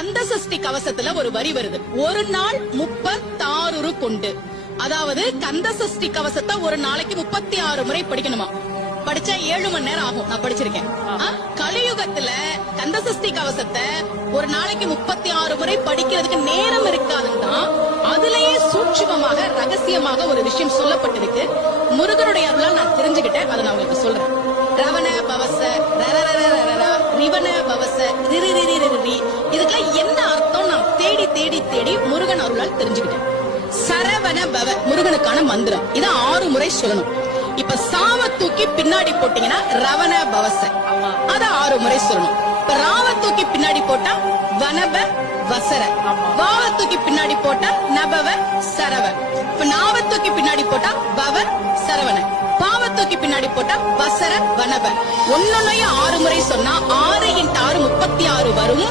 கந்த சஷ்டி கவசத்துல ஒரு வரி வருது. ஒரு நாள் முப்பத்தாறு கொண்டு. அதாவது கந்த சஷ்டி கவசத்தை ஒரு நாளைக்கு முப்பத்தி ஆறு முறை படிக்கணுமா? படிச்சா ஏழு மணி நேரம் ஆகும். நான் படிச்சிருக்கேன். கலியுகத்துல கந்த சஷ்டி கவசத்தை ஒரு நாளைக்கு முப்பத்தி ஆறு முறை படிக்கிறதுக்கு நேரம் இருக்காதுன்னா அதுலயே சூட்சுமமாக ரகசியமாக ஒரு விஷயம் சொல்லப்பட்டிருக்கு. முருகனுடைய அருளால் நான் தெரிஞ்சுக்கிட்டேன். அதை நான் உங்களுக்கு சொல்றேன். ரவண பவச ரிவண பவச ரிரி முருகன் அருளால் தெரிஞ்சுக்கிட்டேன். சரவண பவ முருகனுக்கான மந்திரம். இத ஆறு முறை சொல்லணும். இப்ப சாம தூக்கி பின்னாடி போட்டீங்கன்னா ரவண பவச அத ஆறு முறை சொல்லணும். இப்ப ராவ தூக்கி பின்னாடி போட்டா வனப வசர. வாவ தூக்கி பின்னாடி போட்டா நபவ சரவ. இப்ப நாவ தூக்கி பின்னாடி போட்டா பவ சரவண. பாவ தூக்கி பின்னாடி போட்டா வசர வனப. ஒன்னொன்னையும் ஆறு முறை சொன்னா ஆறு இன்ட்டு ஆறு முப்பத்தி ஆறு வரும்.